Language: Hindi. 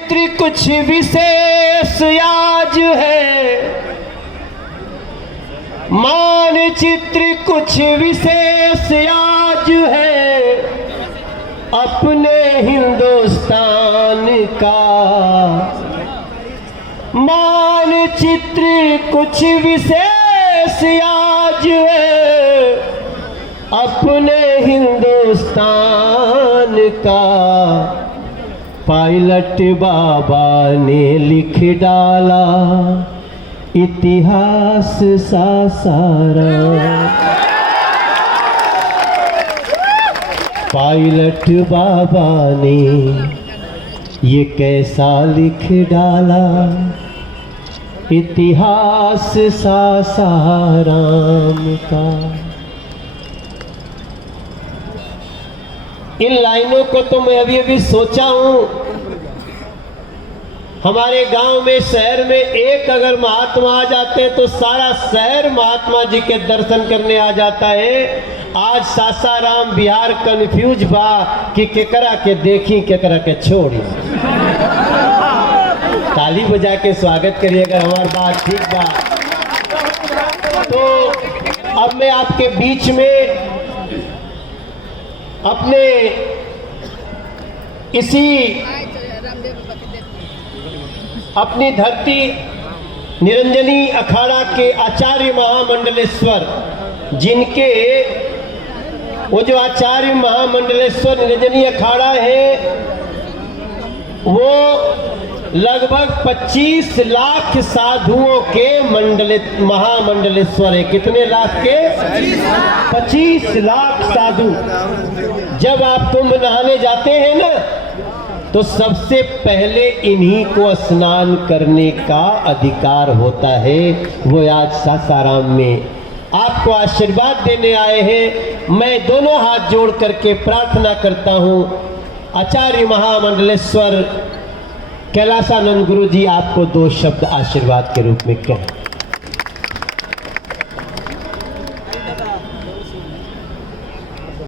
चित्र कुछ विशेष आज है, मानचित्र कुछ विशेष आज है अपने हिंदुस्तान का। मानचित्र कुछ विशेष आज है अपने हिंदुस्तान का। पायलट बाबा ने लिख डाला इतिहास सा सारा। पायलट बाबा ने ये कैसा लिख डाला इतिहास सा साराम का। इन लाइनों को तो मैं अभी अभी सोचा हूं। हमारे गांव में, शहर में एक अगर महात्मा आ जाते हैं तो सारा शहर महात्मा जी के दर्शन करने आ जाता है। आज सासाराम बिहार कंफ्यूज बा कि केकरा के देखी केकरा के छोड़ी। ताली बजा के स्वागत करिएगा, हमारी बात ठीक बा। तो अब मैं आपके बीच में अपने इसी अपनी धरती निरंजनी अखाड़ा के आचार्य महामंडलेश्वर, जिनके वो जो आचार्य महामंडलेश्वर निरंजनी अखाड़ा है वो लगभग 25 लाख साधुओं के महामंडलेश्वर है। कितने लाख के? 25 लाख साधु। जब आप कुंभ नहाने जाते हैं ना तो सबसे पहले इन्हीं को स्नान करने का अधिकार होता है। वो आज सासाराम में आपको आशीर्वाद देने आए हैं। मैं दोनों हाथ जोड़ करके प्रार्थना करता हूं, आचार्य महामंडलेश्वर कैलासानंद गुरु जी आपको 2 शब्द आशीर्वाद के रूप में कहें।